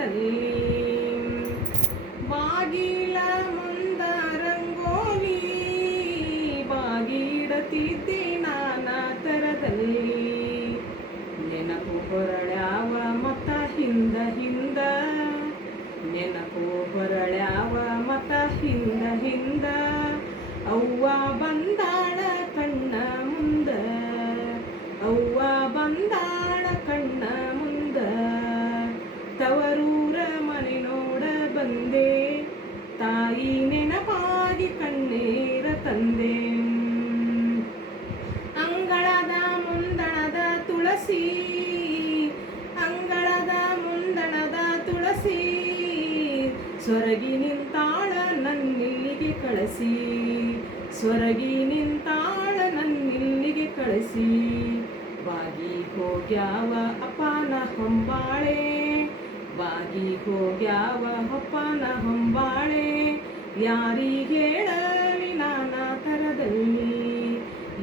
ತರದಲ್ಲಿ ಬಾಗಿಲ ಮುಂದ ರಂಗೋಲಿ ಬಾಗಿಡತಿದ್ದೆ ನಾನಾ ತರದಲ್ಲಿ. ನೆನಪು ಹೊರಳ್ಯಾವ ಮತ ಹಿಂದ ಹಿಂದ. ನೆನಪು ಹೊರಳ್ಯಾವ ಮತ ಹಿಂದ ಹಿಂದ. ಅವ್ವ ಬಂದಾಳ ನೆನಪಾಗಿ ಕಣ್ಣೀರ ತಂದೆ. ಅಂಗಳದ ಮುಂದಣದ ತುಳಸಿ, ಅಂಗಳದ ಮುಂದಣದ ತುಳಸಿ ಸ್ವರಗಿ ನಿಂತಾಳ ನನ್ನಿಲ್ಲಿಗೆ ಕಳಿಸಿ ಸ್ವರಗಿ ನಿಂತಾಳ ನನ್ನಿಲ್ಲಿಗೆ ಕಳಿಸಿ. ಬಾಗಿ ಹೋಗ್ಯಾವ ಅಪಾನ ಹೊಂಬಾಳೆ, ಬಾಗಿ ಹೋಗ್ಯಾವ ಅಪ್ಪನ ಹೊಂಬಾಳೆ. ಯಾರಿಗೆ ಹೇಳಲಿ ನಾನಾ ಥರದಲ್ಲಿ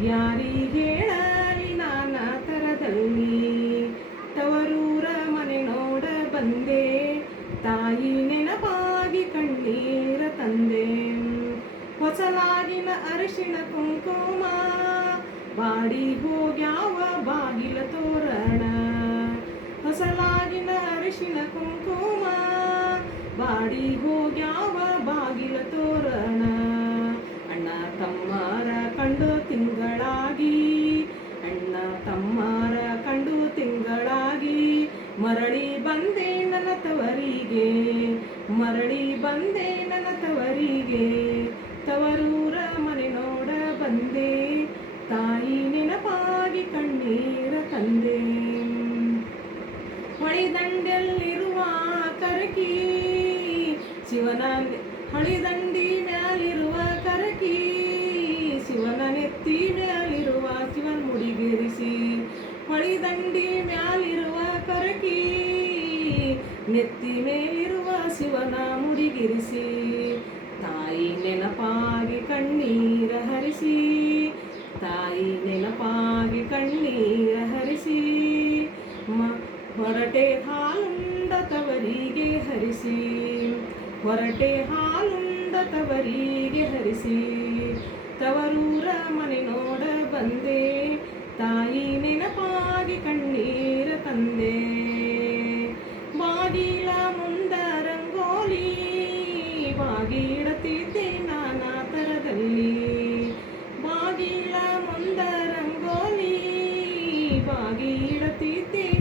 ಯಾರಿಗೇಳಲಿ ನಾನಾ ಥರದಲ್ಲಿ ತವರೂರ ಮನೆ ನೋಡ ಬಂದೆ, ತಾಯಿ ನೆನಪಾಗಿ ಕಣ್ಣೀರ ತಂದೆ. ಹೊಸಲಾಗಿನ ಅರಿಶಿಣ ಕುಂಕುಮ, ಬಾಡಿ ಹೋಗ್ಯಾವ ಬಾಗಿಲ ತೋರಣ ಬಾಡಿ ಹೋಗ್ಯಾವ, ಬಾಗಿಲ ತೋರಣ. ಅಣ್ಣ ತಮ್ಮಾರ ಕಂಡು ತಿಂಗಳಾಗಿ, ಅಣ್ಣ ತಮ್ಮಾರ ಕಂಡು ತಿಂಗಳಾಗಿ, ಮರಳಿ ಬಂದೆ ನನ್ನ ತವರಿಗೆ, ಮರಳಿ ಬಂದೆ ನನ್ನ ತವರಿಗೆ ತವರೂರ ಶಿವನ ಹೊಳಿದಂಡಿ ಮ್ಯಾಲಿರುವ ಕರಕಿ, ಶಿವನ ನೆತ್ತಿ ಮ್ಯಾಲಿರುವ ಶಿವನ್ ಮುಡಿಗೇರಿಸಿ, ಹೊಳಿದಂಡಿ ಮ್ಯಾಲಿರುವ ಕರಕಿ, ನೆತ್ತಿ ಮೇಲಿರುವ ಶಿವನ ಮುಡಿಗಿರಿಸಿ, ತಾಯಿ ನೆನಪಾಗಿ ಕಣ್ಣೀರ ಹರಿಸಿ, ತಾಯಿ ನೆನಪಾಗಿ ಕಣ್ಣೀರ ಹರಿಸಿ, ಮ ಹೊರಟೆ ಹಾಲುಂಡ ತವರಿಗೆ ಹರಿಸಿ ಹೊರಟೆ ಹಾಲುಂಡ ತವರಿಗೆ ಹರಿಸಿ, ತವರೂರ ಮನೆ ನೋಡ ಬಂದೆ, ತಾಯಿ ನೆನಪಾಗಿ ಕಣ್ಣೀರ ತಂದೆ. ಬಾಗಿಲ ಮುಂದ ರಂಗೋಲಿ ಬಾಗಿಡತಿದ್ದೆ ನಾನಾ ಥರದಲ್ಲಿ ಬಾಗಿಲ ಮುಂದ ರಂಗೋಲಿ ಬಾಗಿಡತಿದ್ದೆ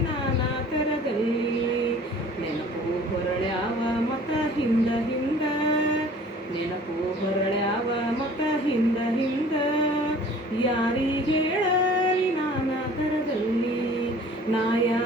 Naya.